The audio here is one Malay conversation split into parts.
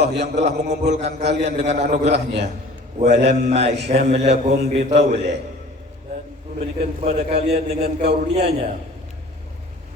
Allah yang telah mengumpulkan kalian dengan anugerahnya. ولما شملكم بطوله dan memberikan kepada kalian dengan karunia-Nya.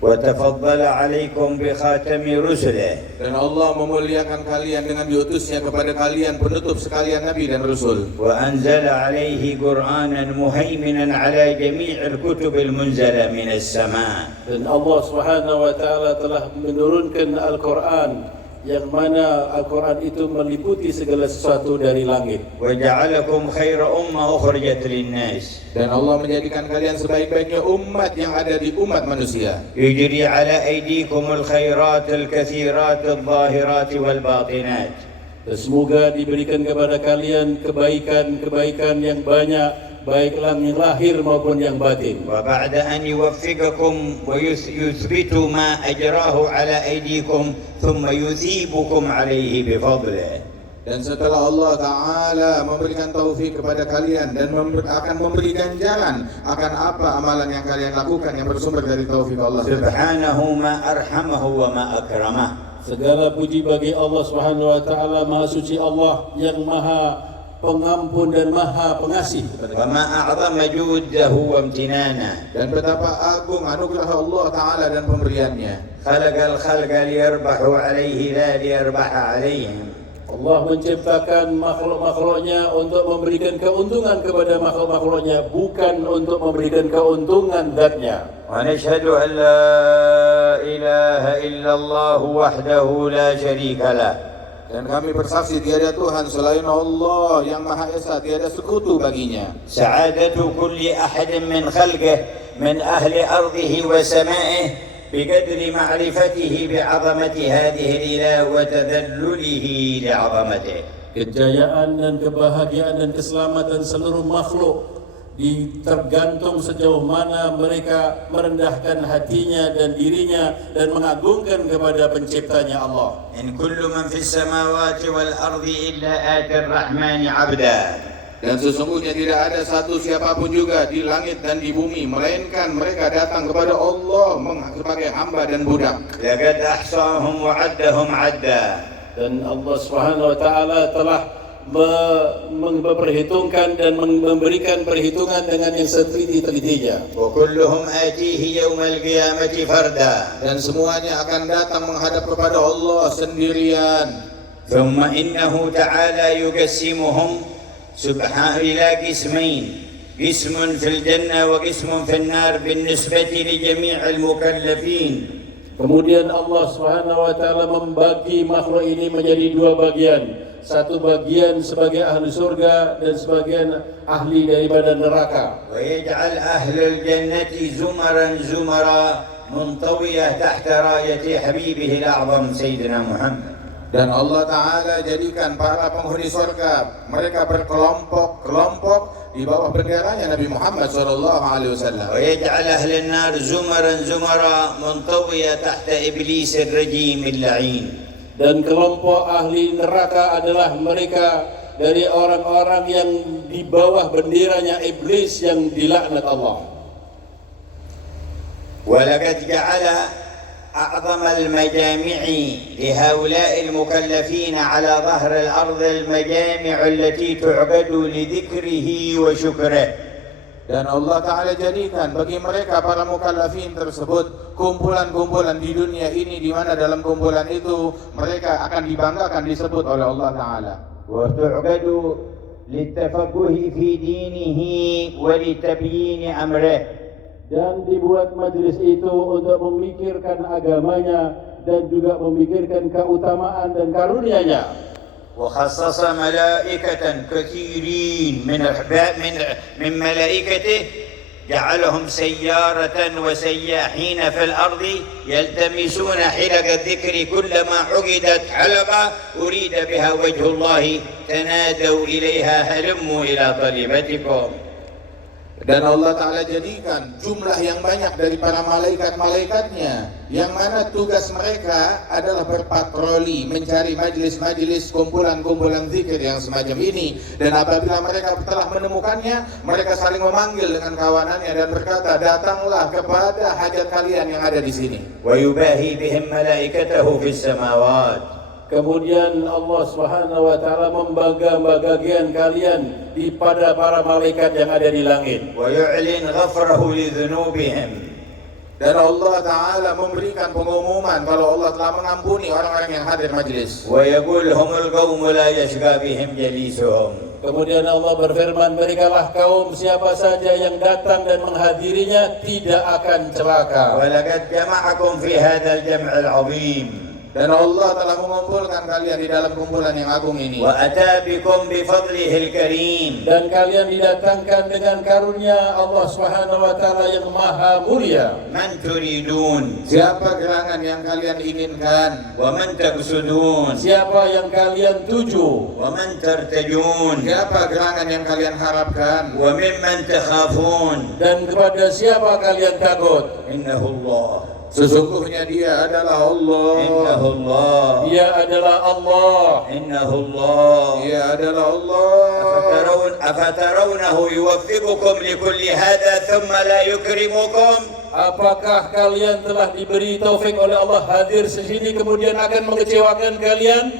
وتفضل عليكم بخاتم رسله Dan Allah memuliakan kalian dengan diutusnya kepada kalian penutup sekalian Nabi dan Rasul. وأنزل عليه قرآنا مهيمنا على جميع الكتب المنزلة من السماء. Dan Allah Subhanahu wa taala telah menurunkan Al-Qur'an yang mana Al-Qur'an itu meliputi segala sesuatu dari langit. وجعلكم خير أمة أخرجت للناس. Dan Allah menjadikan kalian sebaik-baiknya umat yang ada di umat manusia. يجري على أيديكم الخيرات الكثيرات الظاهرات والباطنات. Dan semoga diberikan kepada kalian kebaikan-kebaikan yang banyak, baik yang lahir maupun yang batin. وبعد أن يوفقكم ويثبت ما أجراه على أيديكم ثم يثيبكم عليه بفضله. Dan setelah Allah Ta'ala memberikan taufik kepada kalian dan akan memberi ganjaran akan apa amalan yang kalian lakukan yang bersumber dari taufik Allah. سبحانه ما أرحمه وما أكرمه. Segala puji bagi Allah Subhanahu wa taala, Maha suci Allah yang Maha Pengampun dan Maha Pengasih. وما أعظم جوده وامتنانه. Dan betapa agung anugerah Allah Ta'ala dan pemberiannya. خلق الخلق ليربحوا عليه لا ليربح عليهم. Allah menciptakan makhluk-makhluknya untuk memberikan keuntungan kepada makhluk-makhluknya, bukan untuk memberikan keuntungan zatnya. ونشهد أن لا إله إلا الله وحده لا شريك له. Dan kami bersaksi tiada Tuhan selain Allah yang Maha Esa, tiada sekutu baginya. سعادة كل أحد من خلقه من أهل أرضه وسمائه بقدر معرفته بعظمة هذه الإله وتذلله لعظمته. Kejayaan dan kebahagiaan dan keselamatan seluruh makhluk tergantung sejauh mana mereka merendahkan hatinya dan dirinya dan mengagungkan kepada penciptanya Allah. إن كل من في السماوات والأرض إلا آتي الرحمن عبدا. Dan sesungguhnya tidak ada satu siapapun juga di langit dan di bumi melainkan mereka datang kepada Allah sebagai hamba dan budak. لقد أحصاهم وعدهم عدا. Dan Allah Subhanahu wa taala telah memperhitungkan dan memberikan perhitungan dengan yang seteliti-telitinya. وكلهم آتيه يوم القيامة فردا. Dan semuanya akan datang menghadap kepada Allah sendirian. ثم إنه تعالى يقسمهم سبحانه إلى قسمين، قسم في الجنة وقسم في النار بالنسبة لجميع المكلفين. Kemudian Allah Subhanahu wa taala membagi makhluk ini menjadi dua bagian. Satu bagian sebagai ahli surga dan sebagian ahli daripada neraka. ويجعل أهل الجنة زمرا زمرا منطوية تحت راية حبيبه الأعظم سيدنا محمد. Dan Allah Ta'ala jadikan para penghuni surga mereka berkelompok-kelompok di bawah benderanya Nabi Muhammad SAW. ويجعل أهل النار زمرا زمرا منطوية تحت إبليس الرجيم اللعين. Dan kelompok ahli neraka adalah mereka dari orang-orang yang di bawah benderanya iblis yang dilaknat Allah. ولقد جعل أعظم المجامع لهؤلاء المكلفين على ظهر الأرض المجامع التي تعقد لذكره وشكره. Dan Allah Ta'ala jadikan bagi mereka para mukallafin tersebut kumpulan-kumpulan di dunia ini di mana dalam kumpulan itu mereka akan dibanggakan disebut oleh Allah Ta'ala. وتعقد للتفقه في دينه ولتبيين أمره. Dan dibuat majlis itu untuk memikirkan agamanya dan juga memikirkan keutamaan dan karunia-Nya. وخصص ملائكة كثيرين من ملائكته جعلهم سيارة وسياحين في الأرض يلتمسون حلق الذكر كلما عقدت حلقة أريد بها وجه الله تنادوا إليها هلموا إلى طلبتكم. Dan Allah Ta'ala jadikan jumlah yang banyak dari para malaikat-malaikatnya yang mana tugas mereka adalah berpatroli mencari majelis-majelis kumpulan-kumpulan zikir yang semacam ini, dan apabila mereka telah menemukannya mereka saling memanggil dengan kawanannya dan berkata, datanglah kepada hajat kalian yang ada di sini. ويباهي بهم ملائكته في السماوات. Kemudian Allah Subhanahu wa taala membagi-bagian kalian pada para malaikat yang ada di langit. ويعلن غفره لذنوبهم. Dan Allah Ta'ala memberikan pengumuman kalau Allah telah mengampuni orang-orang yang hadir majlis. ويقول هم القوم لا يشقى بهم جليسهم. Kemudian Allah berfirman, merekalah kaum siapa saja yang datang dan menghadirinya tidak akan celaka. ولقد جمعكم في هذا الجمع العظيم. Dan Allah telah mengumpulkan kalian di dalam kumpulan yang agung ini. وأتى بكم بفضله الكريم. Dan kalian didatangkan dengan karunia Allah Subhanahu wa taala yang maha mulia. من تريدون Siapa gerangan yang kalian inginkan? ومن تقصدون Siapa yang kalian tuju? ومن ترتجون Siapa gerangan yang kalian harapkan? وممن تخافون. Dan kepada siapa kalian takut? إنه الله. Sesungguhnya Dia adalah Allah. إنه الله. Dia adalah Allah. إنه الله. Dia adalah Allah. أفترونه يوفقكم لكل هذا ثم لا يكرمكم؟ Apakah kalian telah diberi taufik oleh Allah hadir sini kemudian akan mengecewakan kalian?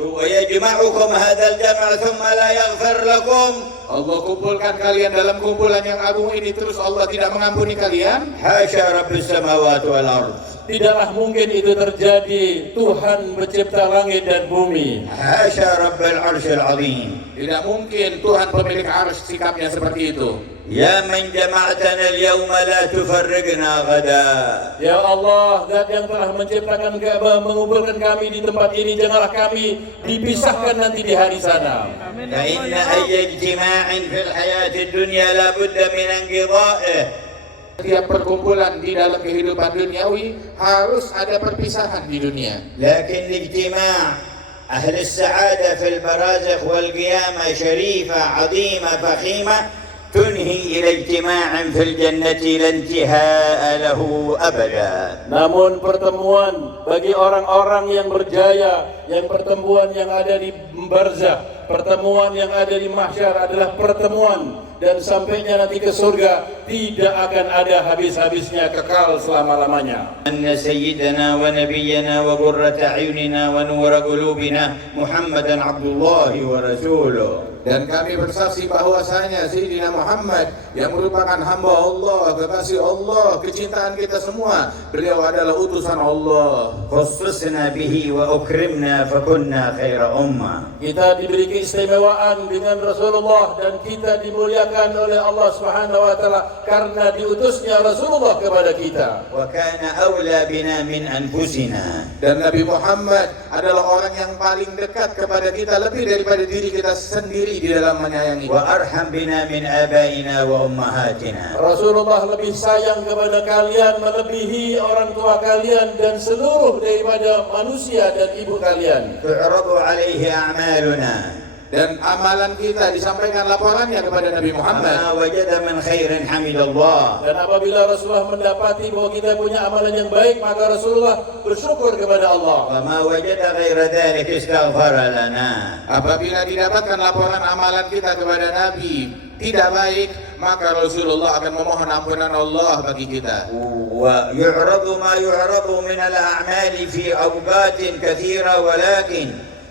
ويجمعكم هذا الجمع ثم لا يغفر لكم؟ Allah kumpulkan kalian dalam kumpulan yang agung ini terus Allah tidak mengampuni kalian? حاشا رب السماوات والأرض. Tidaklah mungkin itu terjadi. Tuhan pencipta langit dan bumi. حاشا رب العرش العظيم. Tidak mungkin Tuhan pemilik arsy sikapnya seperti itu. يا من جمعتنا اليوم لا تفرقنا غدا. Ya Allah, Zat yang telah menciptakan Ka'bah, mengumpulkan kami di tempat ini, janganlah kami dipisahkan nanti di hari sana. فإن أي اجتماع في الحياة الدنيا لا بد من انقضائه. Setiap perkumpulan di dalam kehidupan duniawi harus ada perpisahan di dunia. لكن اجتماع أهل السعادة في البرازخ والقيامة شريفة عظيمة فخيمة تنهي إلى اجتماع في الجنة لا انتهاء له أبدا. Namun pertemuan bagi orang-orang yang berjaya, yang pertemuan yang ada di barzakh, pertemuan yang ada di mahsyar adalah pertemuan dan sampainya nanti ke surga tidak akan ada habis-habisnya, kekal selama-lamanya. أن سيدنا ونبينا وقرة أعيننا ونور قلوبنا محمدا عبد الله ورسوله. Dan kami bersaksi bahwasanya Sayyidina Muhammad yang merupakan hamba Allah, kekasih Allah, kecintaan kita semua. Beliau adalah utusan Allah. خصصنا به وأكرمنا فكنا خير أمة. Kita diberi keistimewaan dengan Rasulullah dan kita dimuliakan oleh Allah Subhanahu wa taala karena diutusnya Rasulullah kepada kita. وكان أولى بنا من أنفسنا. Dan Nabi Muhammad adalah orang yang paling dekat kepada kita lebih daripada diri kita sendiri di dalam menyayangi. وأرحم بنا من آبائنا وأمهاتنا. Rasulullah lebih sayang kepada kalian melebihi orang tua kalian dan seluruh daripada manusia dan ibu kalian. تعرض عليه أعمالنا. Dan amalan kita disampaikan laporannya kepada Nabi Muhammad. فما وجد من خير حمد الله. Dan apabila Rasulullah mendapati bahwa kita punya amalan yang baik, maka Rasulullah bersyukur kepada Allah. وما وجد غير ذلك استغفر لنا. Apabila didapatkan laporan amalan kita kepada Nabi tidak baik, maka Rasulullah akan memohon ampunan Allah bagi kita. ويعرض ما يعرض من الأعمال في أوقات كثيرة ولكن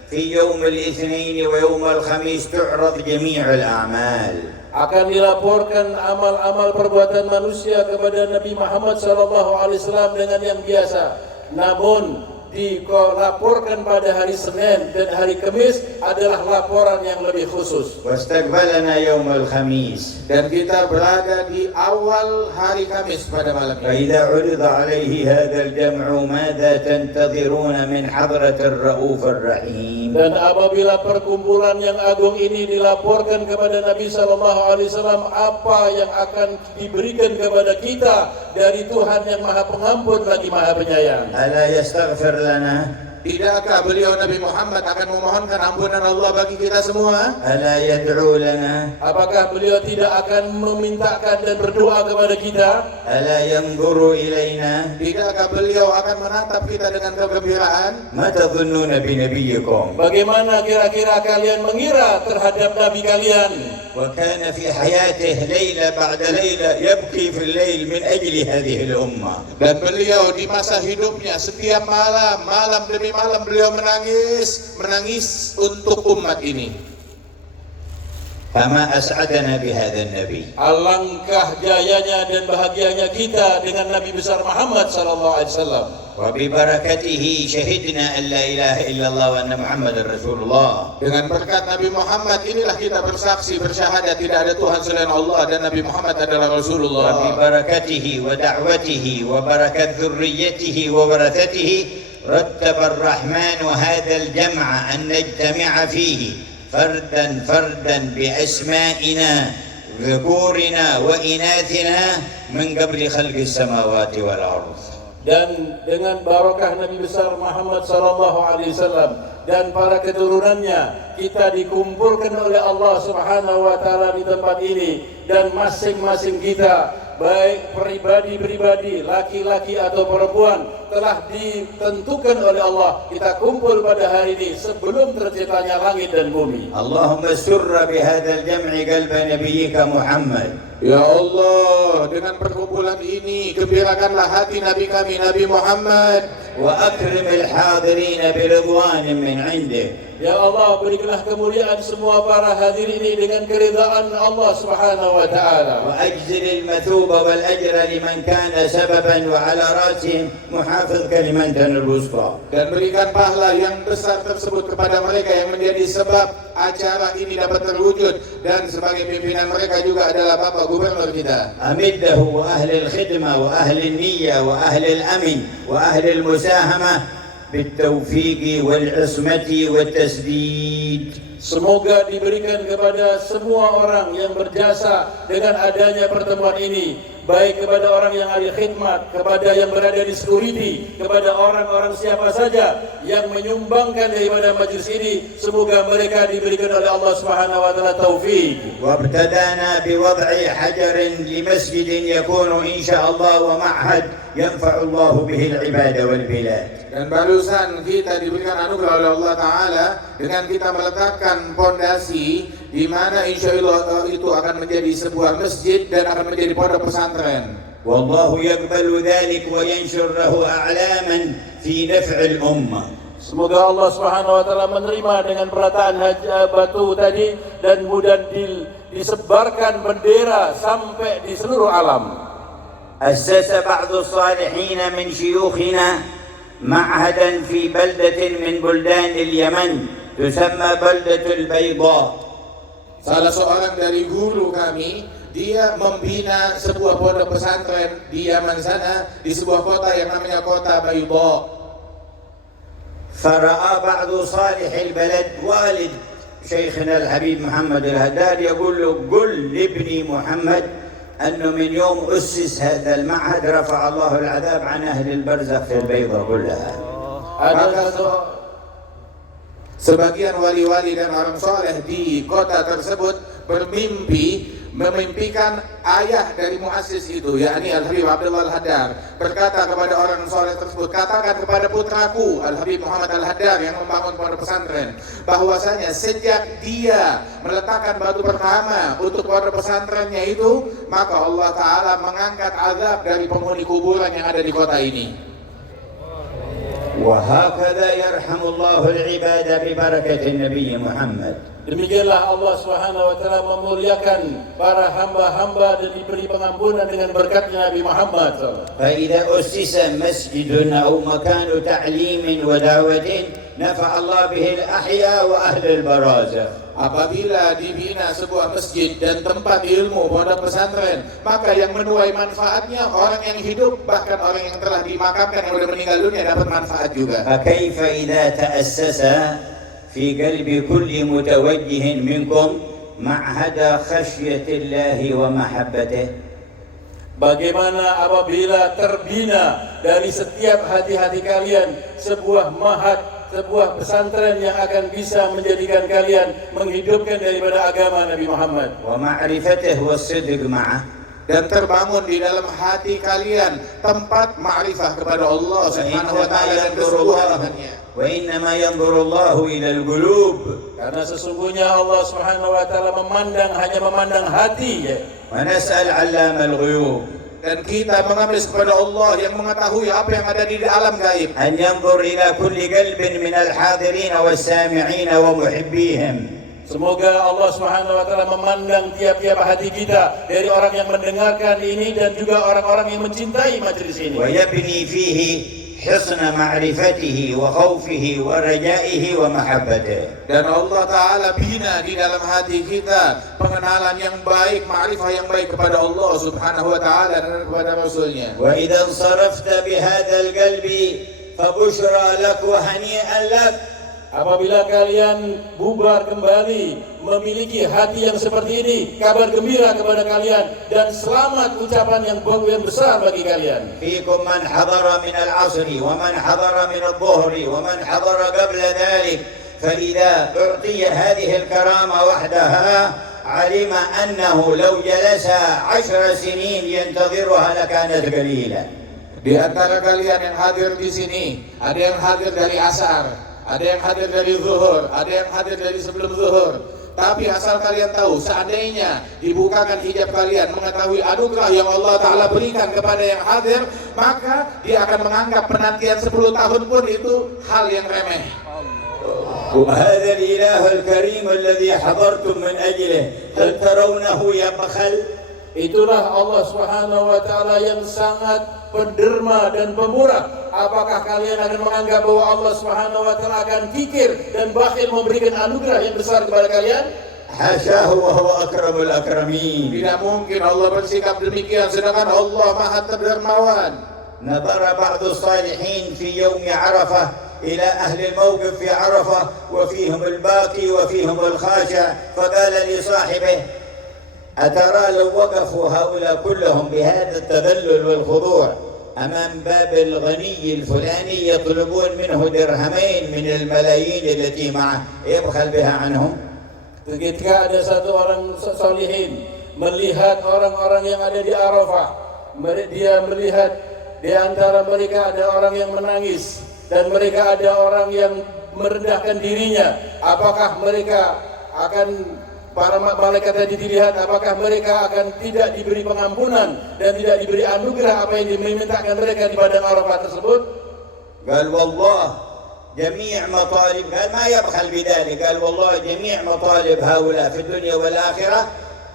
في يوم الاثنين ويوم الخميس تعرض جميع الأعمال. Akan dilaporkan amal-amal perbuatan manusia kepada Nabi Muhammad SAW dengan yang biasa. Namun dilaporkan pada hari Senin dan hari Kamis adalah laporan yang lebih khusus. واستقبلنا يوم الخميس. Dan kita berada di awal hari Kamis pada malam ini. فإذا عرض عليه هذا الجمع ماذا تنتظرون من حضرة الرؤوف الرحيم؟ Dan apabila perkumpulan yang agung ini dilaporkan kepada Nabi SAW, apa yang akan diberikan kepada kita dari Tuhan yang Maha Pengampun lagi Maha Penyayang? ألا يستغفر لنا؟ Tidakkah beliau Nabi Muhammad akan memohonkan ampunan Allah bagi kita semua? ألا يدعو لنا؟ Apakah beliau tidak akan memintakan dan berdoa kepada kita? ألا ينظر إلينا؟ Tidakkah beliau akan menatap kita dengan kegembiraan? ما تظنون بنبيكم؟ Bagaimana kira-kira kalian mengira terhadap Nabi kalian? وكان في حياته ليلة بعد ليلة يبكي في الليل من أجل هذه الأمة. Dan beliau di masa hidupnya setiap malam demi kami malam beliau menangis untuk umat ini. فما أسعدنا بهذا النبي. Alangkah jayanya dan bahagianya kita dengan Nabi besar Muhammad sallallahu alaihi wasallam. وببركته شهدنا أن لا إله إلا الله وأن محمد رسول الله. Dengan berkat Nabi Muhammad inilah kita bersaksi bersyahadat tidak ada Tuhan selain Allah dan Nabi Muhammad adalah Rasulullah. وببركته ودعوته وبركة ذريته وورثته رتب الرحمن هذا الجمع أن نجتمع فيه فردا فردا بأسمائنا ذكورنا وإناثنا من قبل خلق السماوات والأرض. Dan dengan barakah Nabi besar Muhammad sallallahu alaihi wasallam dan para keturunannya, kita dikumpulkan oleh Allah Subhanahu wa taala di tempat ini, dan masing-masing kita baik pribadi-pribadi, laki-laki atau perempuan, telah ditentukan oleh Allah kita kumpul pada hari ini sebelum terciptanya langit dan bumi. Allahumma surra bihadzal jam'i qalba nabiyyika Muhammad. Ya Allah, dengan perkumpulan ini gembirakanlah hati Nabi kami Nabi Muhammad. Wa akrimil hadirin biridwanin min 'indik. Ya Allah, berikanlah kemuliaan semua para hadir ini dengan keridhaan Allah Subhanahu wa taala. Wa ajzil al-mathuba wal ajra liman kana sababan wa 'ala rasihim muhafiz kalimatan al-wusta. Dan berikan pahala yang besar tersebut kepada mereka yang menjadi sebab acara ini dapat terwujud, dan sebagai pimpinan mereka juga adalah Bapak Gubernur kita. Amiddahu wa ahli al-khidmah wa ahli an-niyyah wa ahli al-amin wa ahli al-musahama بالتوفيق والعصمة والتسديد. Semoga diberikan kepada semua orang yang berjasa dengan adanya pertemuan ini, baik kepada orang yang ahli khidmat, kepada yang berada di security, kepada orang-orang siapa saja yang menyumbangkan daripada majlis ini. Semoga mereka diberikan oleh Allah Subhanahu wa taala taufik. وابتدأنا بوضع حجر لمسجد يكون إن شاء الله ومعهد ينفع الله به العباد والبلاد. Dan barusan kita diberikan anugerah oleh Allah Ta'ala dengan kita meletakkan pondasi di mana insya Allah itu akan menjadi sebuah masjid dan akan menjadi pondok pesantren. والله يقبل ذلك وينشر له أعلاما في نفع الأمة. Semoga Allah Subhanahu wa taala menerima dengan perataan batu tadi, dan mudah disebarkan bendera sampai di seluruh alam. أسس بعض الصالحين من شيوخنا معهدا في بلدة من بلدان اليمن تسمى بلدة البيضاء. Salah seorang dari guru kami, dia membina sebuah pondok pesantren di Yaman sana, di sebuah kota yang namanya kota Bayda. فرأى بعض صالح البلد والد شيخنا الحبيب محمد الهداد يقول له قل لابني محمد أنه من يوم أسس هذا المعهد رفع الله العذاب عن أهل البرزخ في البيضة كلها. Sebagian wali-wali dan orang soleh di kota tersebut memimpikan ayah dari muassis itu, yakni Al-Habib Abdullah Al-Haddad, berkata kepada orang soleh tersebut, katakan kepada putraku Al-Habib Muhammad Al-Haddad yang membangun pondok pesantren, bahwasanya sejak dia meletakkan batu pertama untuk pondok pesantrennya itu, maka Allah Ta'ala mengangkat azab dari penghuni kuburan yang ada di kota ini. وهكذا يرحم الله العباد ببركة النبي محمد. Demikianlah Allah Subhanahu wa taala memuliakan para hamba-hamba dan diberi pengampunan dengan berkatnya Nabi Muhammad. فإذا أسس مسجد أو مكان تعليم ودعوة نفع الله به الأحياء وأهل البرازخ. Apabila dibina sebuah masjid dan tempat ilmu pondok pesantren, maka yang menuai manfaatnya orang yang hidup, bahkan orang yang telah dimakamkan yang sudah meninggal dunia dapat manfaat juga. فكيف إذا تأسس في قلب كل متوجه منكم معهد خشية الله ومحبته. Bagaimana apabila terbina dari setiap hati-hati kalian sebuah mahat, sebuah pesantren yang akan bisa menjadikan kalian menghidupkan daripada agama Nabi Muhammad, ومعرفته والصدق معه, dan terbangun di dalam hati kalian tempat ma'rifah kepada Allah Subhanahu wa taala dan kesungguhannya. وإنما ينظر الله إلى القلوب. Karena sesungguhnya Allah Subhanahu wa taala hanya memandang hati ya. ونسأل علام الغيوب. dan kita mengamis kepada Allah yang mengetahui apa yang ada di alam gaib. أن ينظر إلى كل قلب من الحاضرين والسامعين ومحبيهم. Semoga Allah Subhanahu wa taala memandang tiap-tiap hati kita dari orang yang mendengarkan ini dan juga orang-orang yang mencintai majelis ini. ويبني فيه حصن معرفته وخوفه ورجائه ومحبته. Dan Allah Ta'ala bina di dalam hati kita pengenalan yang baik, ma'rifah yang baik kepada Allah Subhanahu wa Ta'ala dan kepada Rasulnya. وإذا انصرفت بهذا القلب فبشرى لك وهنيئا لك. Apabila kalian bubar kembali memiliki hati yang seperti ini, kabar gembira kepada kalian dan selamat ucapan yang besar bagi kalian. فيكم من حضر من العصر ومن حضر من الظهر ومن حضر قبل ذلك، فإذا أعطي هذه الكرامة وحدها علم أنه لو جلس 10 سنين ينتظرها لكانت قليلة. Di antara kalian yang hadir di sini, ada yang hadir dari asar, ada yang hadir dari zuhur, ada yang hadir dari sebelum zuhur. Tapi asal kalian tahu, seandainya dibukakan hijab kalian, mengetahui anugerah yang Allah Ta'ala berikan kepada yang hadir, maka dia akan menganggap penantian 10 tahun pun itu hal yang remeh. وهذا الإله الكريم الذي حضرتم من أجله هل ترونه يبخل؟ Itulah Allah Subhanahu wa taala yang sangat penderma dan pemurah. Apakah kalian akan menganggap bahwa Allah Subhanahu wa taala akan kikir dan bakhil memberikan anugerah yang besar kepada kalian? حاشاه وهو أكرم الأكرمين. Tidak mungkin Allah bersikap demikian, sedangkan Allah Maha Dermawan. نظر بعض الصالحين في يوم عرفة إلى أهل الموقف في عرفة وفيهم الباكي وفيهم الخاشع، فقال لصاحبه: أترى لو وقفوا هؤلاء كلهم بهذا التذلل والخضوع أمام باب الغني الفلاني يطلبون منه درهمين من الملايين التي معه يبخل بها عنهم؟ Ketika ada satu orang solihin melihat orang-orang yang ada di Arafah, dia melihat di antara mereka ada orang yang menangis dan mereka ada orang yang merendahkan dirinya. Apakah mereka akan, para malaikat tadi dilihat, apakah mereka akan tidak diberi pengampunan dan tidak diberi anugerah apa yang dimintakan mereka di padang Arafah tersebut? قال والله جميع مطالب، قال ما يبخل بذلك، قال والله جميع مطالب هؤلاء في الدنيا والآخرة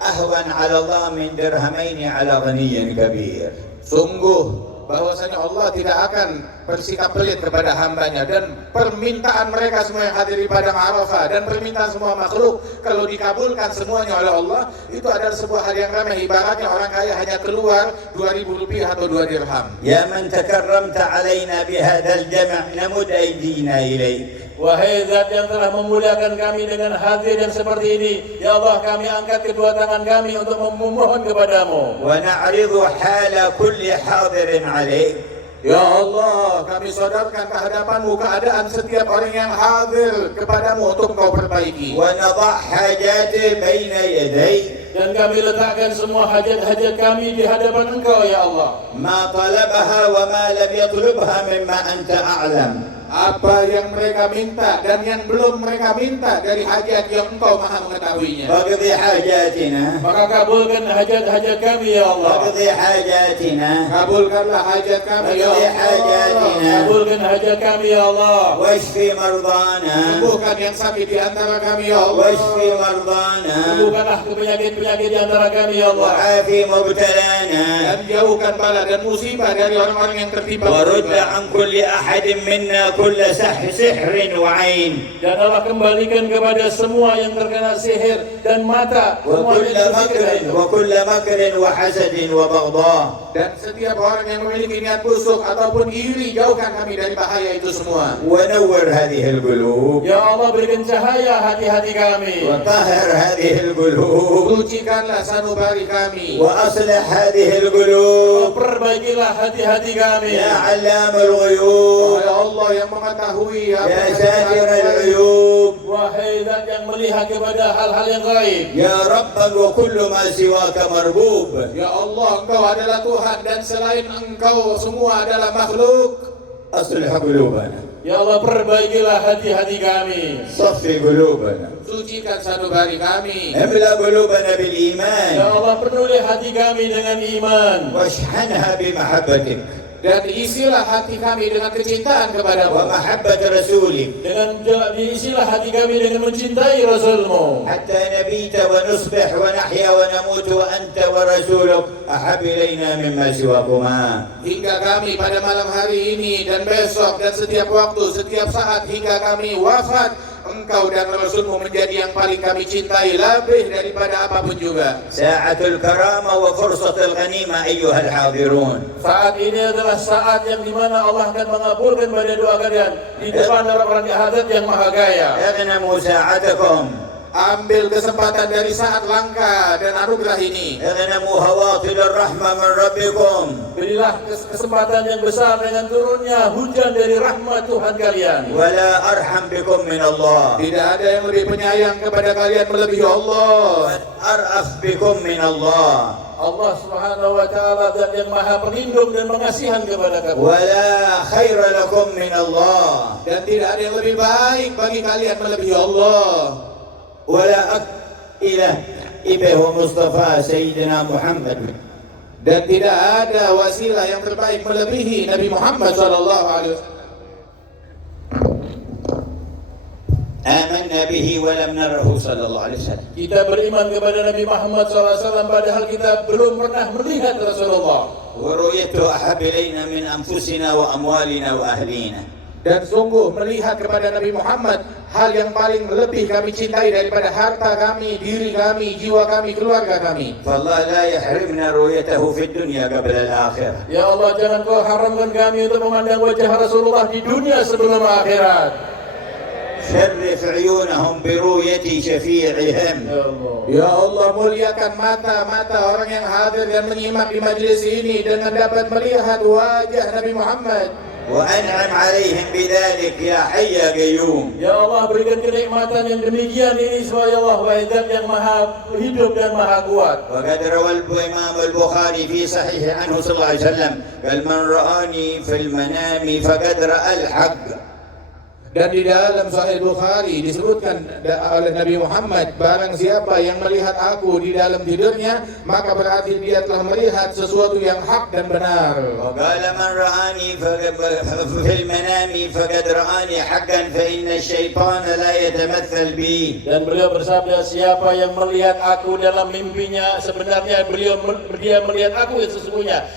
أهون على الله من درهمين على غني كبير. Sungguh bahwasanya Allah tidak akan bersikap pelit kepada hambanya, dan permintaan mereka semua yang hadir di padang Arafah dan permintaan semua makhluk kalau dikabulkan semuanya oleh Allah, itu adalah sebuah hal yang remeh. Ibaratnya orang kaya hanya keluar 2.000 rupiah atau 2 dirham. يا من تكرمت علينا بهذا الجمع نمد أيدينا إليك. Wahai Zat yang telah memuliakan kami dengan hadir yang seperti ini, ya Allah, kami angkat kedua tangan kami untuk memohon kepadamu. ونعرض حال كل حاضر عليك. Ya Allah, kami sadarkan kehadapanmu keadaan setiap orang yang hadir kepadamu untuk Engkau perbaiki. ونضع حاجاته بين يديك. Dan kami letakkan semua hajat-hajat kami di hadapan Engkau, ya Allah. ما طلبها وما لم يطلبها مما أنت أعلم. Apa yang mereka minta dan yang belum mereka minta dari hajat yang Engkau Maha mengetahuinya. فاقضي حاجاتنا. Maka kabulkan hajat-hajat kami, ya Allah. فاقضي حاجاتنا. Kabulkanlah hajat kami, ya فاقضي Allah. حاجاتنا. Kabulkan hajat kami, ya Allah. واشفي مرضانا. Sembuhkan yang sakit di antara kami, ya Allah. واشفي مرضانا. Sembuhkanlah penyakit-penyakit di antara kami, ya Allah. وعافي مبتلانا. Dan jauhkan bala dan musibah dari orang-orang yang tertimpa ورد musibah. عن كل أحد منا كل سحر وعين. Dan Allah kembalikan kepada semua yang terkena sihir dan mata, semuanya dibersihkan itu. وكل مكر وحسد وبغضاء. Dan setiap orang yang memiliki niat busuk ataupun iri, jauhkan kami dari bahaya itu semua. ونور هذه القلوب. Ya Allah, berikan cahaya hati-hati kami. وطهر هذه القلوب. Sucikanlah sanubari kami. وأصلح هذه القلوب. Perbaikilah hati-hati kami. يا علام الغيوب. Ya Allah yang mengetahui apa يا yang ساتر ada. العيوب. Wahai Zat yang melihat kepada hal-hal yang gaib. يا ربا وكل ما سواك مربوب. Ya Allah, Engkau adalah Tuhan dan selain Engkau semua adalah makhluk. أصلح قلوبنا Ya Allah, perbaikilah hati-hati kami. صفي قلوبنا Sucikan sanubari kami. املأ قلوبنا بالإيمان Ya Allah, penuhi hati kami dengan iman. واشحنها بمحبتك Dan isilah hati kami dengan kecintaan kepadamu. ومحبة رسولك Dengan diisilah hati kami dengan mencintai Rasul-Mu. حتى نبيت ونصبح ونحيا ونموت وأنت ورسولك أحب إلينا مما سواكما. Hingga kami pada malam hari ini dan besok dan setiap waktu, setiap saat hingga kami wafat, Engkau dan Rasul-Mu menjadi yang paling kami cintai lebih daripada apapun juga. ساعة الكرامة وفرصة الغنيمة أيها الحاضرون. Saat ini adalah saat yang dimana Allah akan mengabulkan pada doa kalian di depan orang-orang jahat yang maha kaya. اغنموا ساعتكم. Ambil kesempatan dari saat langka dan anugerah ini. اغنموا هواطل الرحمة من ربكم. Berilah kesempatan yang besar dengan turunnya hujan dari rahmat Tuhan kalian. ولا أرحم بكم من الله. Tidak ada yang lebih penyayang kepada kalian melebihi Allah. أرأف بكم من الله. Allah Subhanahu wa taala zat yang maha pelindung dan mengasihan kepada kamu. ولا خير لكم من الله. Dan tidak ada yang lebih baik bagi kalian melebihi Allah. ولا إله إبه مصطفى سيدنا محمد. Dan tidak ada wasilah yang terbaik melebihi Nabi Muhammad SAW. آمنا به ولم نره صلى الله عليه وسلم. Kita beriman kepada Nabi Muhammad SAW padahal kita belum pernah melihat Rasulullah. ورؤيته أحب إلينا من أنفسنا وأموالنا وأهلينا. Dan sungguh melihat kepada Nabi Muhammad hal yang paling lebih kami cintai daripada harta kami, diri kami, jiwa kami, keluarga kami. فالله لا يحرمنا رؤيته في الدنيا قبل الآخرة. Ya Allah, jangan Kau haramkan kami untuk memandang wajah Rasulullah di dunia sebelum akhirat. شرف عيونهم برؤية شفيعهم. Ya Allah. Ya Allah, muliakan mata-mata orang yang hadir dan menyimak di majelis ini dengan dapat melihat wajah Nabi Muhammad. وأنعم عليهم بذلك يا حي يا قيوم. Ya Allah, berikan kenikmatan yang demikian ini supaya Allah wahai Zat yang maha hidup dan maha kuat. وقد روى الإمام البخاري في صحيح عنه صلى الله عليه وسلم قال من رآني في المنام فقد رأى الحق. Dan di dalam Sahih Bukhari disebutkan oleh Nabi Muhammad, barang siapa yang melihat aku di dalam tidurnya, maka berarti dia telah melihat sesuatu yang hak dan benar. وقال من رآني في المنام فقد رآني حقا فإن الشيطان لا يتمثل بي. Dan beliau bersabda, siapa yang melihat aku dalam mimpinya, sebenarnya dia melihat aku yang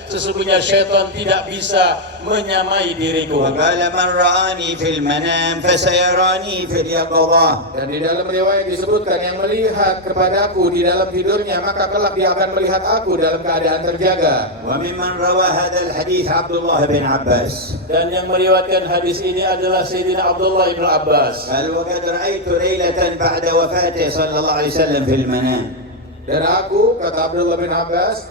sesungguhnya syaitan tidak bisa menyamai diriku. وقال من رآني في المنام فسيراني في اليقظة. Dan di dalam riwayat disebutkan yang melihat kepadaku di dalam tidurnya, maka kelak dia akan melihat aku dalam keadaan terjaga. وممن روى هذا الحديث عبد الله بن عباس. Dan yang meriwayatkan hadis ini adalah Sayyidina Abdullah ibn Abbas. قال وقد رأيت ليلة بعد وفاته صلى الله عليه وسلم في المنام. Dan aku, kata Abdullah bin Abbas,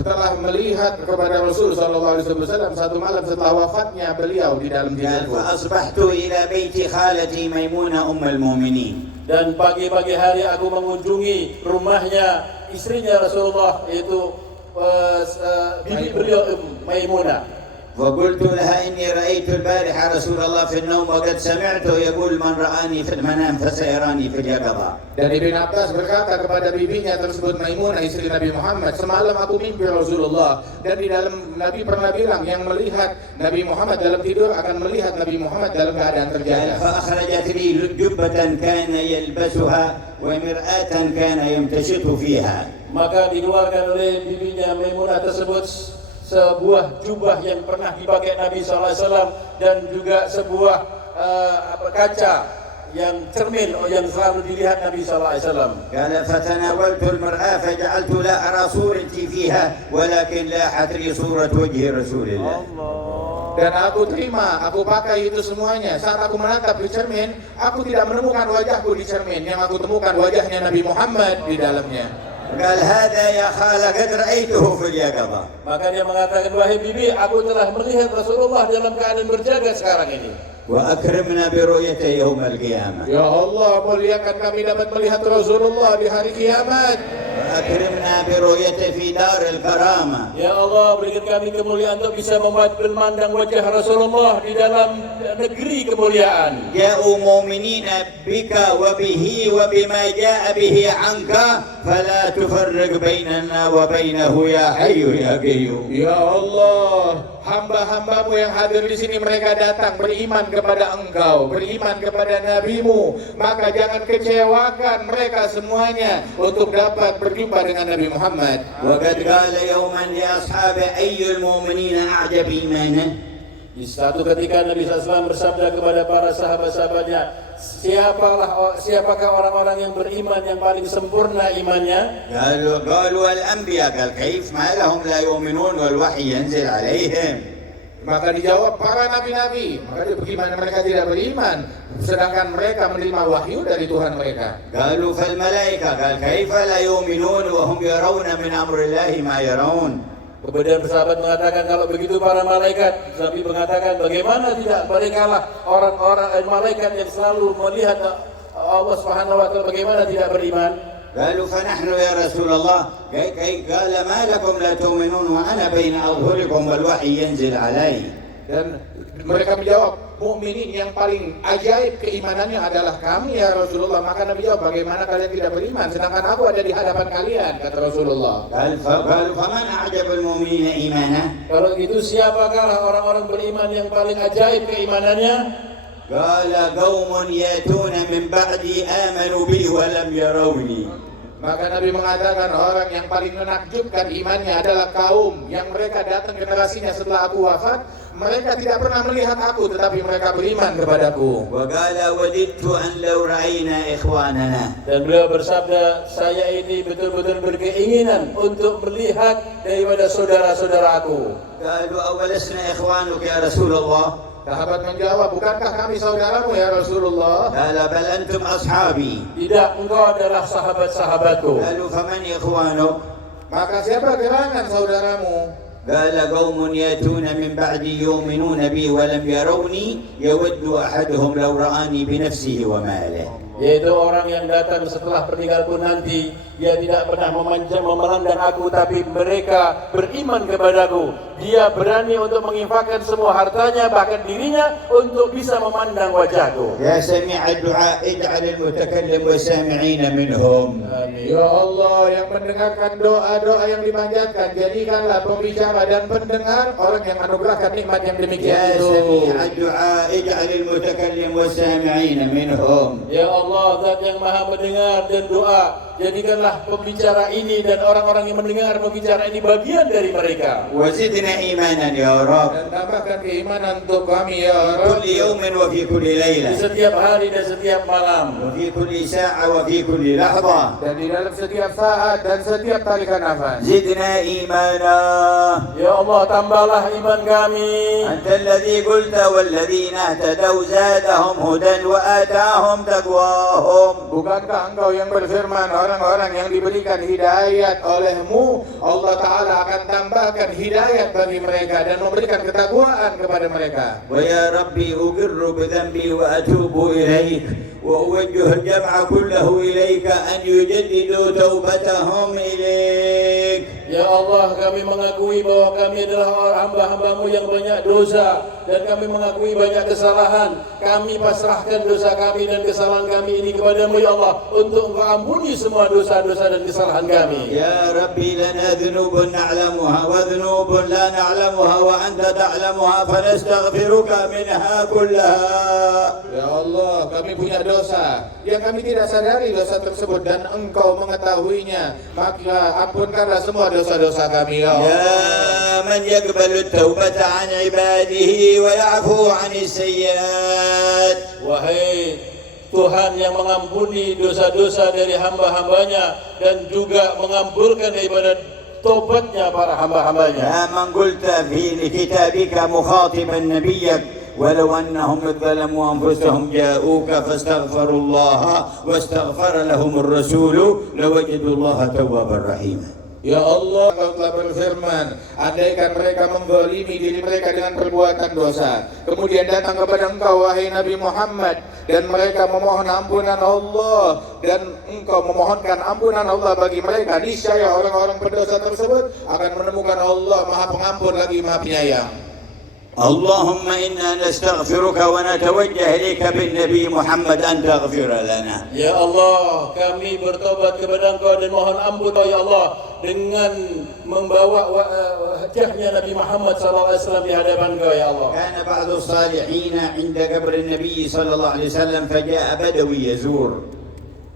telah melihat kepada Rasul SAW satu malam setelah wafatnya beliau di dalam قال tidurku. فأصبحت إلى بيت خالتي ميمونة أم المؤمنين. Dan pagi-pagi hari aku mengunjungi rumahnya istrinya Rasulullah, yaitu bibi beliau Maimunah. وقلت لها إني رأيت البارحة رسول الله في النوم وقد سمعته يقول من رآني في المنام فسيراني في اليقظة. Dan Ibn Abbas berkata kepada bibinya tersebut, Maimunah istri Nabi Muhammad, semalam aku mimpi Rasulullah, dan di dalam Nabi pernah bilang yang melihat Nabi Muhammad dalam tidur akan melihat Nabi Muhammad dalam keadaan terjaga. فأخرجت لي جبة كان يلبسها ومرآة كان يمتشط فيها. Maka dikeluarkan oleh bibinya Maimunah tersebut sebuah jubah yang pernah dipakai Nabi SAW dan juga sebuah kaca yang cermin yang selalu dilihat Nabi SAW. قال فتناولت المرآة فجعلت لا أرى صورتي فيها ولكن لاحت لي صورة وجه رسول الله. Dan aku terima, aku pakai itu semuanya. Saat aku menatap di cermin, aku tidak menemukan wajahku di cermin. Yang aku temukan wajahnya Nabi Muhammad di dalamnya. قال هذا يا خالة قد رأيته في اليقظة. Maka dia mengatakan, wahai bibi, aku telah melihat Rasulullah dalam keadaan berjaga sekarang ini. وأكرمنا برؤيته يوم القيامة. Ya Allah, muliakan kami dapat melihat Rasulullah di hari kiamat. وأكرمنا برؤيته في دار الكرامة. Ya Allah, berikan kami kemuliaan untuk bisa memandang wajah Rasulullah di dalam negeri kemuliaan. جاءوا مؤمنين بك وبه وبما جاء به عنك فلا تفرق بيننا وبينه يا حي يا قيوم. Ya Allah, hamba-hambamu yang hadir di sini mereka datang beriman kepada Engkau, beriman kepada Nabi-Mu, maka jangan kecewakan mereka semuanya untuk dapat berjumpa dengan Nabi Muhammad. وقد قال يوما لأصحابه أي المؤمنين أعجب إيمانا. Di suatu ketika Nabi SAW bersabda kepada para sahabat-sahabatnya, siapakah orang-orang yang beriman yang paling sempurna imannya? قالوا الأنبياء. قال كيف ما لهم لا يؤمنون والوحي ينزل عليهم. Maka dijawab para nabi-nabi. Maka dia bagaimana mereka tidak beriman sedangkan mereka menerima wahyu dari Tuhan mereka. قالوا فالملائكة. قال كيف لا يؤمنون وهم يرون من أمر الله ما يرون. Kemudian bersahabat mengatakan kalau begitu para malaikat, Nabi mengatakan bagaimana tidak, mereka lah orang-orang malaikat yang selalu melihat Allah Subhanahu wa taala, bagaimana tidak beriman? قالوا فنحن يا رسول الله. قال ما لكم لا تؤمنون وأنا بين أظهركم والوحي ينزل علي. Dan mereka menjawab, mukminin yang paling ajaib keimanannya adalah kami ya Rasulullah. Maka Nabi jawab, bagaimana kalian tidak beriman sedangkan aku ada di hadapan kalian, kata Rasulullah. قالوا فمن أعجب المؤمنين إيمانا. Kalau gitu siapakah orang-orang beriman yang paling ajaib keimanannya? قال قوم يأتون من بعدي آمنوا بي ولم يروني. Maka Nabi mengatakan orang yang paling menakjubkan imannya adalah kaum yang mereka datang generasinya setelah aku wafat, mereka tidak pernah melihat aku tetapi mereka beriman kepadaku. وقال وددت أن لو رأينا إخواننا. Dan beliau bersabda, saya ini betul-betul berkeinginan untuk melihat daripada saudara-saudaraku. قالوا أولسنا إخوانك يا رسول الله. Sahabat menjawab, bukankah kami saudaramu ya Rasulullah? قال بل أنتم أصحابي. Tidak, engkau adalah sahabat-sahabatku. قالوا فمن إخوانك. Maka siapa gerangan saudaramu? قال قوم يأتون من بعدي يؤمنون بي ولم يروني يود أحدهم لو رآني بنفسه وماله. Yaitu orang yang datang setelah peninggalku nanti, dia tidak pernah memandang aku, tapi mereka beriman kepadaku. Dia berani untuk menginfakkan semua hartanya, bahkan dirinya, untuk bisa memandang wajahku. يا سميع الدعاء اجعل المتكلم والسامعين منهم. Amin. Ya Allah yang mendengarkan doa-doa yang dipanjatkan, jadikanlah pembicara dan pendengar orang yang anugerahkan nikmat yang demikian يا itu. سميع الدعاء اجعل المتكلم والسامعين منهم. Ya Allah, Zat yang maha mendengar dan doa, jadikanlah pembicara ini dan orang-orang yang mendengar pembicara ini bagian dari mereka. وزدنا إيمانا يا رب. Dan tambahkan keimanan untuk kami ya Rabb. كل يوم وفي كل Di ليلة setiap hari dan setiap malam, وفي كل ساعة وفي كل لحظة. Dan di dalam setiap saat dan setiap tarikan nafas. زدنا إيمانا. Ya Allah, tambahlah iman kami. أنت الذي قلت والذين اهتدوا زادهم هدى وآتاهم تقواهم. Bukankah engkau yang berfirman orang-orang yang diberikan hidayat olehmu, Allah Ta'ala akan tambahkan hidayat bagi mereka dan memberikan ketakwaan kepada mereka. ويا ربي أقر بذنبي وأتوب إليك وأوجه الجمع كله إليك أن يجددوا توبتهم إليك. Ya Allah, kami mengakui bahwa kami adalah hamba-hambamu yang banyak dosa, dan kami mengakui banyak kesalahan. Kami pasrahkan dosa kami dan kesalahan kami ini kepadamu ya Allah, untuk Engkau ampuni semua dosa-dosa dan kesalahan kami. يا ربي لنا ذنوب نعلمها وذنوب لا نعلمها وأنت تعلمها فنستغفرك منها كلها. Ya Allah, kami punya dosa yang kami tidak sadari dosa tersebut dan Engkau mengetahuinya, maka ampunkanlah semua dosa-dosa kami ya Allah. يا من يقبل التوبة عن عباده ويعفو عن السيئات. Wahai Tuhan yang mengampuni dosa-dosa dari hamba-hambanya dan juga mengabulkan daripada tobatnya para hamba-hambanya. يا من قلت في كتابك مخاطبا نبيك ولو أنهم إذ ظلموا أنفسهم جاءوك فاستغفروا الله واستغفر لهم الرسول لوجدوا الله توابا رحيما. Ya Allah, Engkau telah berfirman, andaikan mereka menzalimi diri mereka dengan perbuatan dosa, kemudian datang kepada Engkau wahai Nabi Muhammad, dan mereka memohon ampunan Allah, dan Engkau memohonkan ampunan Allah bagi mereka, niscaya orang-orang berdosa tersebut akan menemukan Allah Maha Pengampun lagi Maha Penyayang. اللهم إنا نستغفرك ونتوجه إليك بالنبي محمد أن تغفر لنا. Ya Allah, kami bertobat kepada Engkau dan mohon ampun ya Allah dengan membawa wajahnya Nabi Muhammad SAW di hadapan Engkau ya Allah. كان بعض الصالحين عند قبر النبي صلى الله عليه وسلم فجاء بدوي يزور.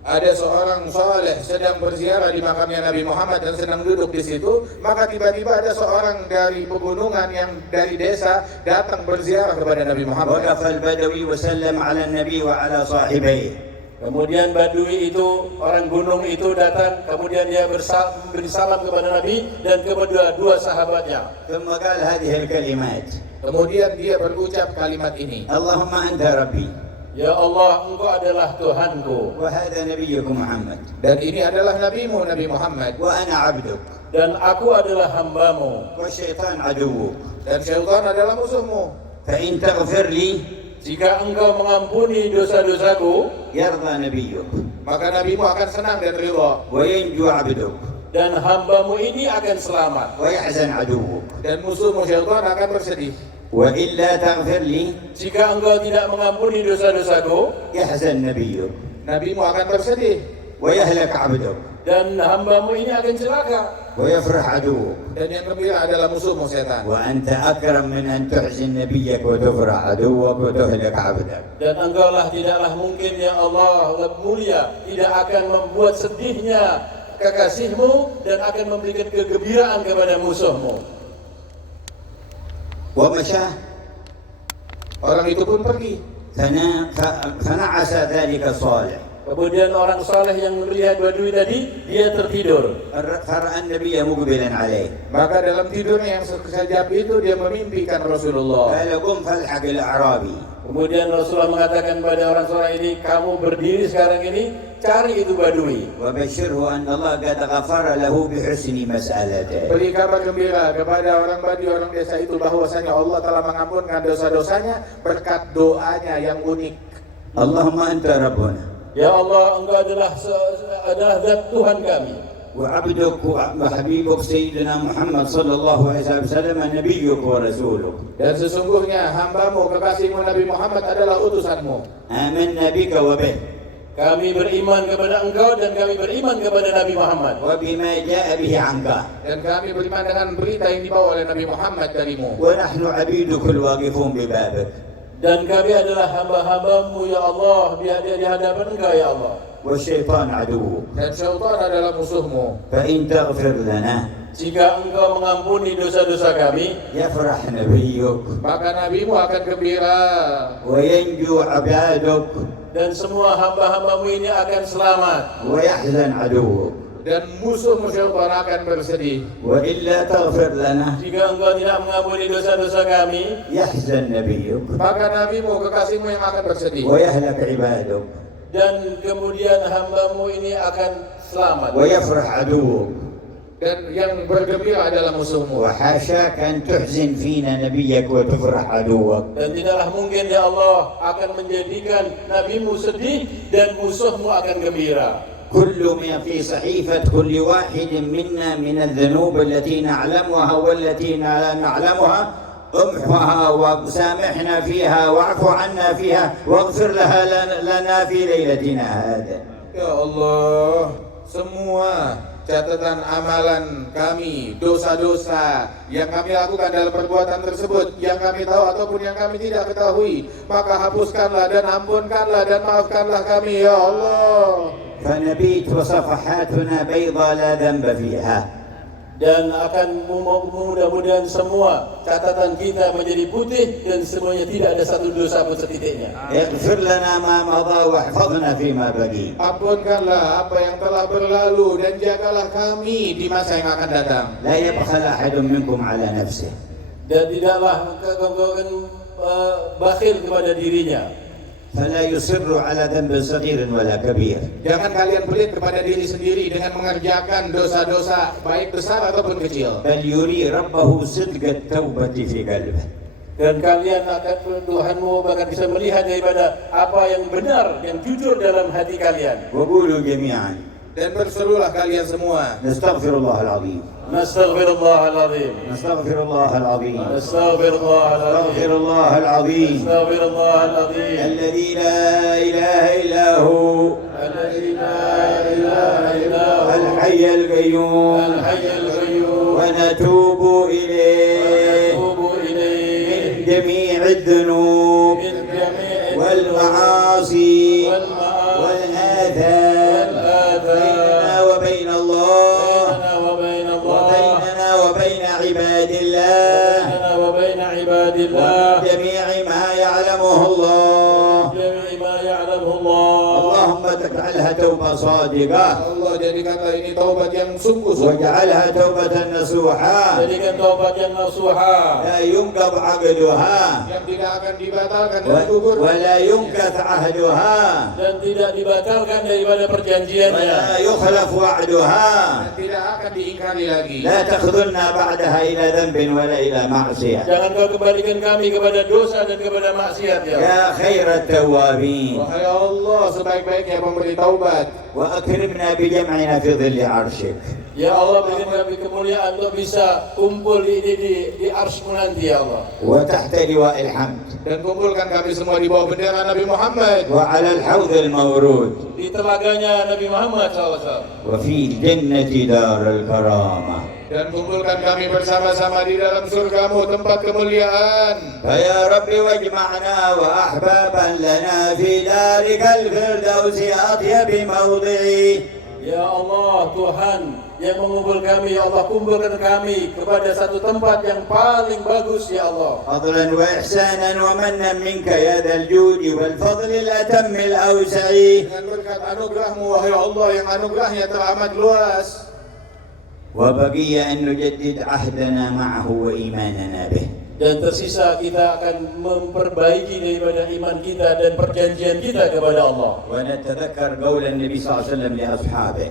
Ada seorang saleh sedang berziarah di makamnya Nabi Muhammad dan sedang duduk di situ, maka tiba-tiba ada seorang dari pegunungan yang dari desa datang berziarah kepada Nabi Muhammad. وقف البدوي وسلم على النبي وعلى صاحبيه. Kemudian Badui itu, orang gunung itu datang, kemudian dia beri salam kepada Nabi dan kepada dua sahabatnya. ثم قال هذه الكلمات. Kemudian dia berucap kalimat ini. اللهم أنت ربي. Ya Allah, Engkau adalah Tuhanku. وهذا نبيك محمد. Dan ini adalah nabimu Nabi Muhammad. وأنا عبدك. Dan aku adalah hambamu. والشيطان عدوك. Dan syaitan adalah musuhmu. فإن تغفر لي Jika Engkau mengampuni dosa-dosaku, يرضى نبيك. Maka nabimu akan senang dan ridha. وينجو عبدك. dan hambamu ini akan selamat. ويحزن عدوك. Dan musuhmu syaitan akan bersedih. وإلا تغفر لي Jika engkau tidak mengampuni dosa-dosaku, يحزن نبيك. Nabimu akan bersedih. ويهلك عبدك. dan hambamu ini akan celaka. ويفرح عدوك. Dan yang gembira adalah musuhmu setan. وأنت أكرم من أن تحزن نبيك وتفرح عدوك وتهلك عبدك. Dan engkaulah tidaklah mungkin ya Allah lebih mulia tidak akan membuat sedihnya kekasihmu dan akan memberikan kegembiraan kepada musuhmu. ومشى. Orang itu pun pergi. فنعس ذلك الصالح. Kemudian orang saleh yang melihat Badui tadi, dia tertidur. فرأى النبي مقبلا عليه. Maka dalam tidurnya yang sekejap itu dia memimpikan Rasulullah. قال قم فالحق الأعرابي. Kemudian Rasulullah mengatakan pada orang saleh ini, kamu berdiri sekarang ini, cari itu Badui. وبشره أن الله قد غفر له بحسن مسألته. Beri kabar gembira kepada orang Badui, orang desa itu bahwasanya Allah telah mengampunkan dosa-dosanya berkat doanya yang unik. اللهم أنت ربنا. Ya Allah, Engkau adalah zat Tuhan kami. وعبدك وحبيبك سيدنا محمد صلى الله عليه وسلم نبيك ورسولك. Dan sesungguhnya hambamu, kekasihmu Nabi Muhammad adalah utusanmu. آمنا بك وبه. Kami beriman kepada Engkau dan kami beriman kepada Nabi Muhammad. وبما جاء به عنك. Dan kami beriman dengan berita yang dibawa oleh Nabi Muhammad darimu. ونحن عبيدك الواقفون ببابك. Dan kami adalah hamba-hambamu ya Allah di hadapan Engkau ya Allah. والشيطان عدوك. Dan syaitan adalah musuhmu. فإن تغفر لنا Jika Engkau mengampuni dosa-dosa kami, يفرح نبيك Maka nabimu akan gembira. وينجو عبادك dan semua hamba-hambamu ini akan selamat. ويحزن عدوك. Dan musuhmu syaitan akan bersedih. وإلا تغفر لنا Jika Engkau tidak mengampuni dosa-dosa kami, يحزن نبيك Maka nabimu, kekasihmu yang akan bersedih. ويهلك عبادك dan kemudian hambamu ini akan selamat. ويفرح عدوك. Dan yang bergembira adalah musuhmu. وحاشاك أن تحزن فينا نبيك وتفرح عدوك. Dan tidaklah mungkin ya Allah akan menjadikan nabimu sedih dan musuhmu akan gembira. كل ما في صحيفة كل واحد منا من الذنوب التي نعلمها والتي لا نعلمها امحها وسامحنا فيها واعف عنا فيها واغفر لنا في ليلتنا هذا. Ya Allah, semua catatan amalan kami, dosa-dosa yang kami lakukan dalam perbuatan tersebut, yang kami tahu ataupun yang kami tidak ketahui, maka hapuskanlah dan ampunkanlah dan maafkanlah kami ya Allah. فنبيت وصفحاتنا بيضاء لا ذنب فيها. Dan akan mudah-mudahan semua catatan kita menjadi putih dan semuanya tidak ada satu dosa pun setitiknya. اغفر لنا ما مضى واحفظنا فيما بقي. Ampunkanlah apa yang telah berlalu dan jagalah kami di masa yang akan datang. لا يبخل أحد منكم على نفسه. Dan tidaklah engkau bakhil kepada dirinya. فلا يصر على ذنب صغير ولا كبير. Jangan kalian pelit kepada diri sendiri dengan mengerjakan dosa-dosa baik besar ataupun kecil. بل يري ربه صدق التوبة في قلبه. Dan kalian akan Tuhanmu bahkan bisa melihat daripada apa yang benar, yang jujur dalam hati kalian. وقولوا جميعا Dan berserulah kalian semua. نستغفر الله العظيم. نستغفر الله العظيم. نستغفر الله العظيم. نستغفر الله العظيم. نستغفر الله العظيم. نستغفر الله العظيم. الذي لا إله إلا هو الذي لا إله إلا هو الحي القيوم الحي القيوم ونتوب إليه ونتوب إليه من جميع الذنوب من جميع والمعاصي والمعاصي والآثام بيننا وبين الله بيننا وبين الله وبيننا وبين عباد الله بيننا وبين عباد الله جميع ما يعلمه الله. جميع ما يعلمه الله. اللهم اجعلها توبة صادقة Allah jadikanlah ini taubat yang sungguh-sungguh. واجعلها توبة نصوحة Jadikan taubat yang nasuha, لا ينقض عقدها Yang tidak akan dibatalkan dan gugur. ولا ينكث عهدها dan tidak dibatalkan daripada perjanjiannya. ولا يخلف وعدها. Dan tidak akan diingkari lagi. لا تخذلنا بعدها إلى ذنب ولا إلى معصية. Jangan kau kembalikan kami kepada dosa dan kepada maksiat ya Allah. يا خير التوابين Wahai Allah, sebaik-baiknya pemberi taubat. وأكرمنا بجمعنا في ظل عرشك. Ya Allah, berikan kami kemuliaan untuk bisa kumpul di arsy-Mu nanti ya Allah. وتحت لواء الحمد Dan kumpulkan kami semua di bawah bendera Nabi Muhammad. وعلى الحوض المورود Di telaganya Nabi Muhammad SAW. وفي الجنة دار الكرامة. Dan kumpulkan kami bersama-sama di dalam surgamu, tempat kemuliaan. فيا رب واجمعنا وأحبابا لنا في دارك الفردوس أطيب موضعي. Ya Allah, Tuhan yang mengumpul kami, ya Allah, kumpulkan kami kepada satu tempat yang paling bagus ya Allah. فضلا وإحسانا ومنا منك يا ذا الجود والفضل الأتم الأوسع. Dengan berkat anugerahmu, wahai Allah, yang anugerahnya teramat luas. وبقي أن نجدد عهدنا معه وإيماننا به. Dan tersisa kita akan memperbaiki daripada iman kita dan perjanjian kita kepada Allah. ونتذكر قول النبي صلى الله عليه وسلم لأصحابه.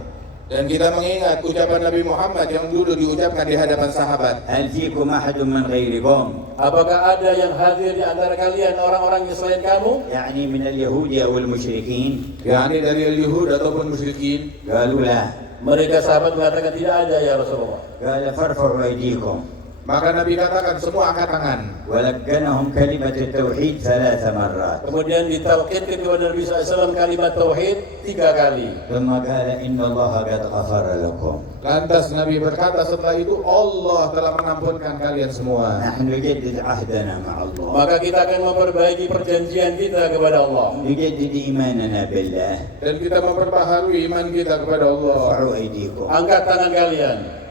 Dan kita mengingat ucapan Nabi Muhammad yang dulu diucapkan di hadapan sahabat. هل فيكم أحد من غيركم؟ Apakah ada yang hadir di antara kalian orang-orang yang selain kamu? يعني من اليهود أو المشركين؟ yakni dari Yahud ataupun musyrikin. قالوا لا. Mereka sahabat mengatakan tidak ada ya Rasulullah. قال فارفعوا أيديكم. Maka Nabi katakan semua angkat tangan. ولقنهم كلمة التوحيد 3 مرات. Kemudian ditalqinkan kepada Nabi SAW kalimat tauhid 3 kali. ثم قال إن الله قد غفر لكم. Lantas Nabi berkata setelah itu, Allah telah mengampunkan kalian semua. نحن نجدد عهدنا مع الله. Maka kita akan memperbaiki perjanjian kita kepada Allah. نجدد إيماننا بالله. Dan kita memperbaharui iman kita kepada Allah. ارفعوا أيديكم. Angkat tangan kalian.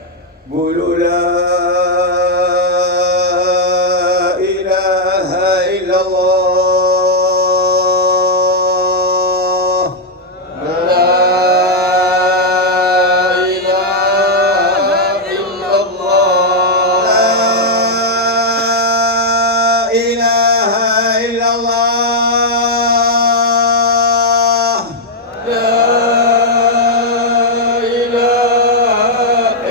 قولوا لا إله إلا الله. La ilaha illallah. لا إله إلا الله. La ilaha illallah. لا إله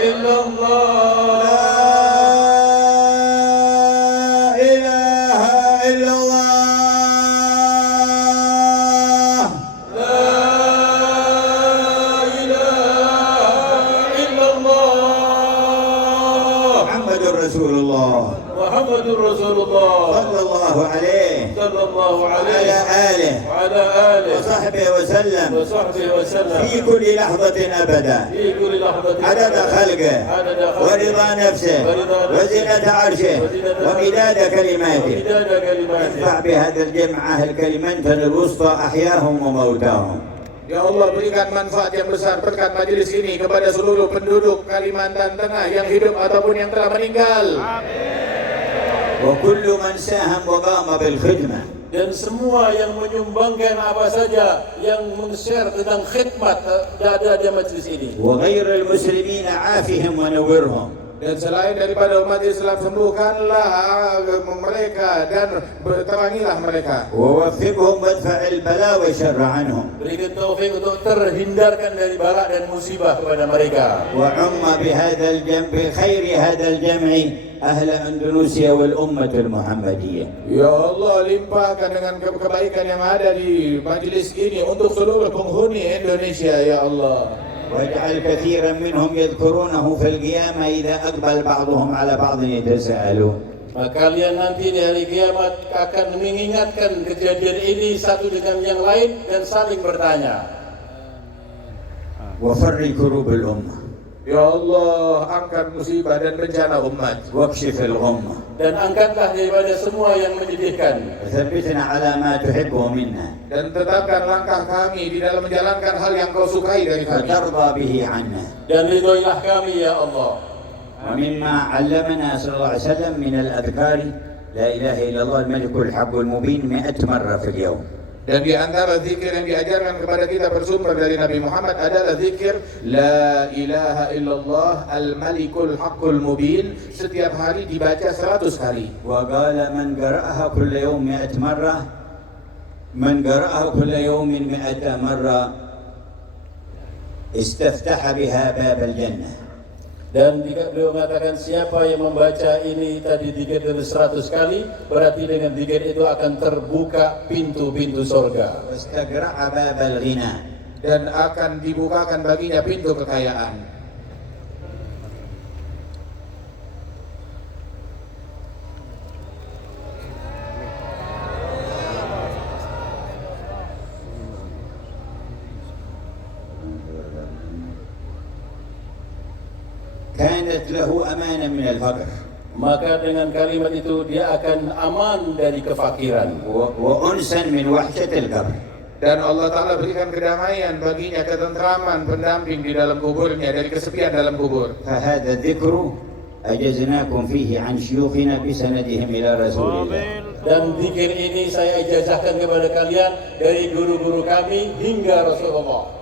إلا الله. La ilaha illallah. محمد رسول الله Muhammadur Rasulullah صلى الله عليه sallallahu وعلى alaihi آله wa ala alihi وصحبه وسلم wa sahbihi wa sallam في كل لحظة أبدا fi kulli lahzatin عدد خلقه عدد خلقه ورضا نفسه وزنة عرشه ومداد كلماته. ومداد كلماته. ادفع بهذا الجمع أهل كلمنتنا الوسطى أحياهم وموتاهم. Ya Allah, berikan manfaat yang besar berkat majelis ini kepada seluruh penduduk Kalimantan Tengah yang hidup ataupun yang telah meninggal. وكل من ساهم وقام بالخدمة. Dan semua yang menyumbangkan apa saja yang men-share tentang khidmat ada di majelis ini. وغير المسلمين عافهم ونورهم. Dan selain daripada umat Islam, sembuhkanlah mereka dan terangilah mereka. ووفقهم وادفع البلاء والشر عنهم. Berikan taufik untuk terhindarkan dari bala dan musibah kepada mereka. وعم بهذا الجمع بخير هذا الجمع أهل أندونيسيا والأمة المحمدية. Ya Allah, limpahkan dengan kebaikan yang ada di majelis ini untuk seluruh penghuni Indonesia, ya Allah. واجعل كثيرا منهم يذكرونه في القيامة إذا أقبل بعضهم على بعض يتساءلون. Kalian nanti di hari kiamat akan mengingatkan kejadian ini satu dengan yang lain dan saling bertanya. وفرج كروب الأمة. Ya Allah, angkat musibah dan bencana umat. واكشف الغمة. Dan angkatlah daripada semua yang menyedihkan. وثبتنا على ما تحبه منا. Dan tetapkan langkah kami di dalam menjalankan hal yang kau sukai dari kami. وترضى به عنا. Dan ridhoilah kami ya Allah. ومما علمنا صلى الله عليه وسلم من الأذكار لا إله إلا الله الملك الحق المبين 100 مرة في اليوم. Dan di antara zikir yang diajarkan kepada kita bersumber dari Nabi Muhammad adalah zikir La ilaha illallah al-malikul haqqul mubin. Setiap hari dibaca 100 kali. وقال من قرأها كل يوم 100 مرة من قرأها كل يوم 100 مرة استفتح بها باب الجنة. Dan beliau mengatakan siapa yang membaca ini tadi zikir dari 100 kali, berarti dengan zikir itu akan terbuka pintu-pintu surga. واستقرأ باب الغنى. Dan akan dibukakan baginya pintu kekayaan. كانت له أمانا من الفقر. Maka dengan kalimat itu dia akan aman dari kefakiran. وأنسا من وحشة القبر. Dan Allah Ta'ala berikan kedamaian baginya, ketentraman, pendamping di dalam kuburnya dari kesepian dalam kubur. فهذا الذكر أجزناكم فيه عن شيوخنا بسندهم إلى رسول الله. Dan zikir ini saya ijazahkan kepada kalian dari guru-guru kami hingga Rasulullah.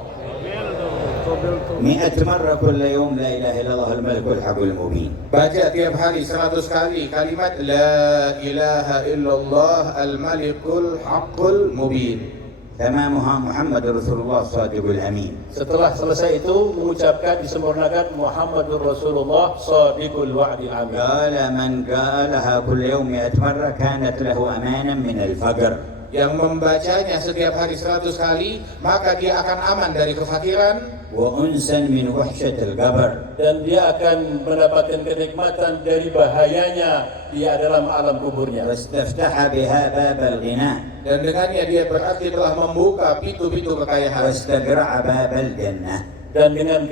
100 مرة كل يوم لا إله إلا الله الملك الحق المبين. Baca tiap hari 100 kali kalimat La ilaha illallah al-malikul haqqul mubin. تمامها محمد رسول الله الصادق الأمين. Setelah selesai itu mengucapkan disempurnakan Muhammadur Rasulullah Shadiqul Wa'dil Amin. قال من قالها كل يوم 100 مرة كانت له أمانا من الفقر. Yang membacanya setiap hari 100 kali, maka dia akan aman dari kefakiran وأنسا من وحشة القبر. Dan dia akan mendapatkan kenikmatan dari bahayanya di dalam alam kuburnya. واستفتح بها باب الغنى. dan dengannya dia berarti telah membuka pintu-pintu kekayaan. واستقرع باب الجنة. Dan dengan